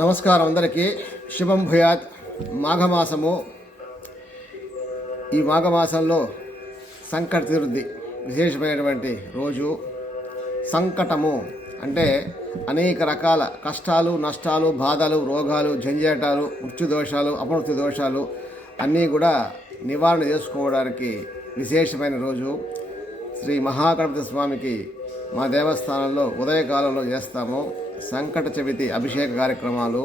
నమస్కారం అందరికీ. శుభం భూయాత్. మాఘమాసము. ఈ మాఘమాసంలో సంకట చతుర్థి విశేషమైనటువంటి రోజు. సంకటము అంటే అనేక రకాల కష్టాలు, నష్టాలు, బాధలు, రోగాలు, జంజాటాలు, మృత్యుదోషాలు, అపమృత్యు దోషాలు అన్నీ కూడా నివారణ చేసుకోవడానికి విశేషమైన రోజు. శ్రీ మహాగణపతి స్వామికి మా దేవస్థానంలో ఉదయకాలంలో చేస్తాము సంకట చవితి అభిషేక కార్యక్రమాలు.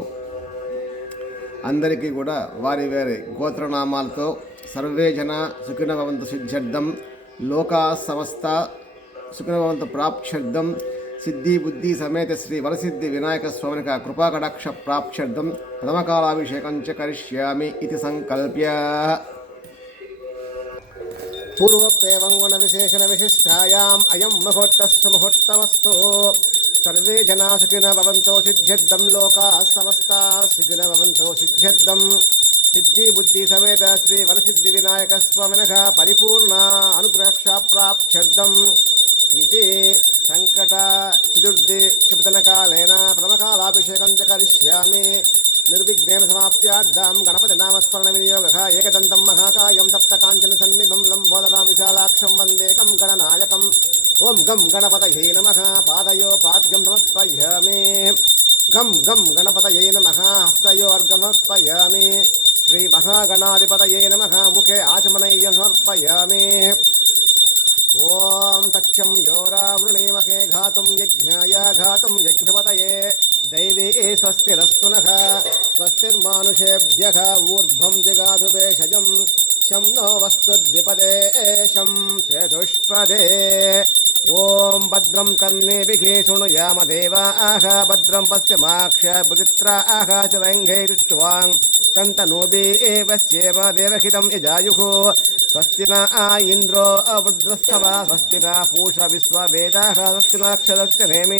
అందరికీ కూడా వారి వారి గోత్రనామాలతో సర్వే జన సుఖినభవంతు సిద్ధ్యర్థం, లోకా సమస్త సుఖినభవంతు ప్రాప్త్యర్థం, సిద్ధి బుద్ధి సమేత శ్రీ వరసిద్ధి వినాయక స్వామిక కృపాకటాక్ష ప్రాప్త్యర్థం ప్రథమకాలాభిషేకం చ కరిష్యామి ఇది సంకల్ప్య. పూర్వప్యేవం గుణ విశేషణ విశిష్టాయాం అయం ముహూర్తస్సు ముహూర్తమస్తు. సర్వే జనా సుఖినో భవంతో సిద్ధ్యర్థం, లోకాః సమస్తాః సుఖినో భవంతో సిద్ధ్యర్థం, సిద్ధి బుద్ధి సమేత శ్రీ వరసిద్ధి వినాయక స్వామినః పరిపూర్ణ అనుగ్రహ ప్రాప్త్యర్థం ఇది సంకట చతుర్థి శుభదినకాలేన ప్రథమకాలాభిషేకం చ కరిష్యామి. నిర్విఘ్నేన సమాప్త్యార్థం గణపతి నామస్మరణ వినియోగః. ఏకదంతం మహాకాయం తప్తకాంచన సన్నిభం లంబోదరాం విశాలాక్షం వందేకం గణనాయకం. ఓం గం గణపతయే నమః. పాదయో పాద్యం సమర్పయామి. గం గం గణపతయే నమః. హస్తయోర్గం సమర్పయామి. శ్రీ మహాగణాధిపతయే నమః. ముఖే ఆచమనీయం సమర్పయామి. ఓం తచ్చం యోరావృణీమకే ఘాతుం యజ్ఞాయ ఘాతుం యజ్ఞపతయే దైవీ స్వస్తిరస్తు నః. స్వస్తిర్మానుషేభ్యః ఊర్ధ్వం జిగాధు భేషజం. శం నో వస్తుద్విపదే శం చతుష్పదే. ఓం భద్రం కర్ణేభిః శృణుయామ దేవాః. భద్రం పశ్యమాక్షభుజిత్రాః శరైః శంతనూభిः పశ్యేమ దేవహితం యజాయుః. స్వస్తి న ఇంద్రో వృద్ధస్తవ. స్వస్తి న పూష విశ్వవేదాః. స్వస్తి నక్షత్రస్య నేమి.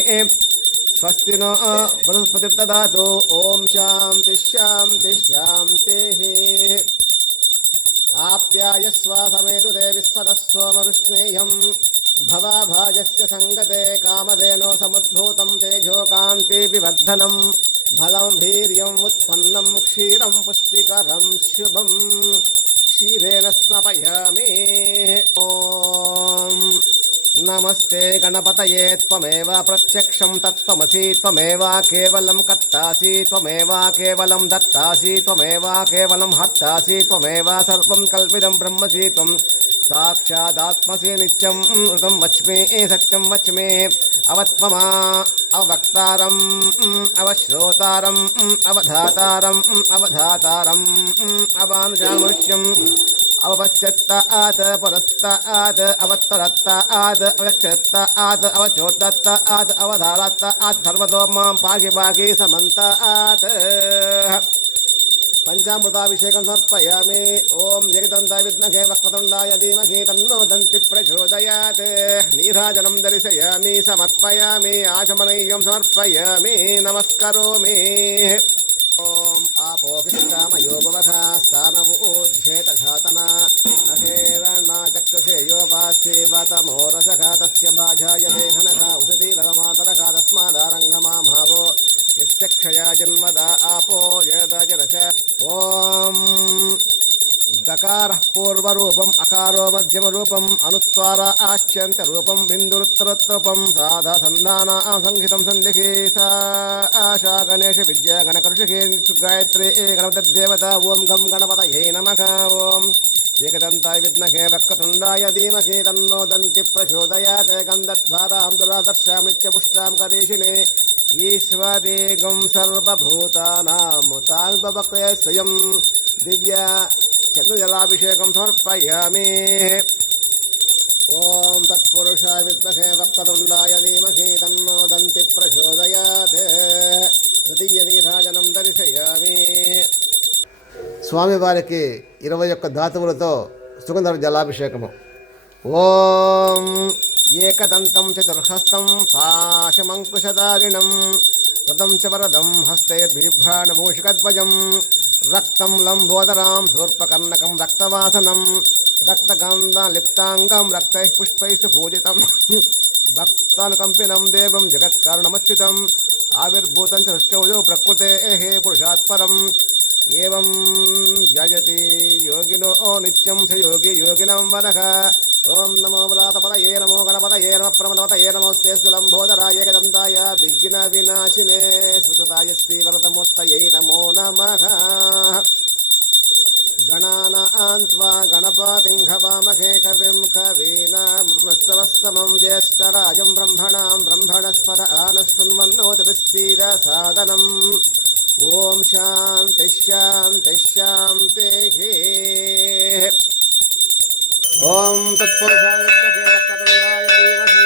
స్వస్తి నో బృహస్పతిర్దదాతు. ఓం శాంతి శాంతి శాంతిః. ఆప్యాయస్వ సమేతు తే విశ్వదస్సోమరుష్ణేయం. భవాభాజస్య సంగతే కామధేనో సముద్భూతం తేజో కాంతి వివర్ధనం. బలం వీర్యం ఉత్పన్నం క్షీరం పుష్టికరం శుభం. క్షీరేణ స్నపయామి. ఓం నమస్తే గణపతయే త్వమేవ ప్రత్యక్షం తత్వమసి. త్వమేవ కేవలం కర్తాసి. త్వమేవ కేవలం దత్తాసి. త్వమేవ కేవలం హర్తాసి. త్వమేవ సర్వం కల్పితం బ్రహ్మసి. త్వం సాక్షాదాత్మసి నిత్యం ఋతం వచ్మి సత్యం వచ్మి. అవత్వమా అవక్తారం అవశ్రోతారం అవధాతారం అవధాతారం అవానుజామృష్యం. అవపశ్చత్తాత్ పురస్తాత్ అవత్తరత్తాత్ అవక్షత్తాత్ అవచోదత్తాత్ అవధారత్తాత్ సర్వతో మాం పాగి పాగి సమంతాత్. పంచామృతాభిషేకం సమర్పయామి. ఓం జగదంతాయ విద్మహే వక్రతుండాయ ధీమహి తన్నో దంతి ప్రచోదయాత్. నీరాజనం దర్శయామి సమర్పయామి. ఆచమనీయం సమర్పయామి. నమస్కరోమి. ఓం ఆపోకిష్టామయో భవః. స్థానవోధ్యేత ఘాతన అహేరణా చక్షుషేయో వాసేవతమోరసః. తస్య భాజాయతే ఘనః ఉషతీరవమాతరః. తస్మాదారంగమాభావో యస్య క్షయా జన్మద ఆపో యదజరచ. ఓం గకార పూర్వరూపం అకారో మధ్యమరూపం అనుస్వార ఆచ్యంత రూపం బిందురుత్తరోత్తరూపం సాధా సంధాన సంహితం సంధికి ఆశా గణేశ విద్యా గణకరుషికే గాయత్రి గణపతిర్దేవత. ఓం గం గణపతయే నమః. ఓం ఏకదంతాయ విద్మహే వక్రతుండాయ ధీమహి తన్నో దంతి ప్రచోదయాత్. గంధద్వారాం దురాదర్శామిత్యపుష్టాం కరీషిణే ఈశ్వరేగం సర్వభూతానాముతామిపవక్య స్వయం. దివ్య చంద్రజలాభిషేకం సమర్పయామి. ఓం తత్పురుషాయ విద్మహే వక్రతుండాయ ధీమహి తన్నో దంతి ప్రచోదయాత్. ద్వితీయ నీరాజనం దర్శయామి. స్వామివారికి 21 ధాతువులతో సుగంధ జలాభిషేకము. ఓం ఏకదంతం చతుర్హస్తం పాశమంకుశధారిణం వదం చ వరదం హస్తైర్బిభ్రాణమూషికధ్వజం. రక్తం లంబోదరాం శూర్పకర్ణకం రక్తవాసనం. రక్తగంధలిప్తాంగం రక్తైః పుష్పైః పూజితం. భక్తానుకంపినం దేవం జగత్కారణమచ్యుతం ఆవిర్భూతం చ సృష్టౌజో ప్రకృతేః పురుషాత్ పరం ఏవం జయతి యోగినో నిత్యం స యోగి యోగినం వనః ఓం నమో వ్రాతపదయే నమో గణపతయే నమః ప్రమదపతయే నమోస్తే స్థూలంబోధరాయ ఏకదంతాయ విఘ్న వినాశినే సుతతాయ శ్రీవరదమూర్తయే నమో నమః గణానాం త్వా గణపతిం హవామహే కవిం కవీనాముపస్తమం జ్యేష్ఠరాజం బ్రహ్మణాం బ్రహ్మణస్పద ఆనశృణ్వన్నోతిభిస్సీద సాదనం ఓం శాంతి శాంతి శాంతి ఓం తత్పురుషాయ విద్మహే వక్రతుండాయ ధీమహి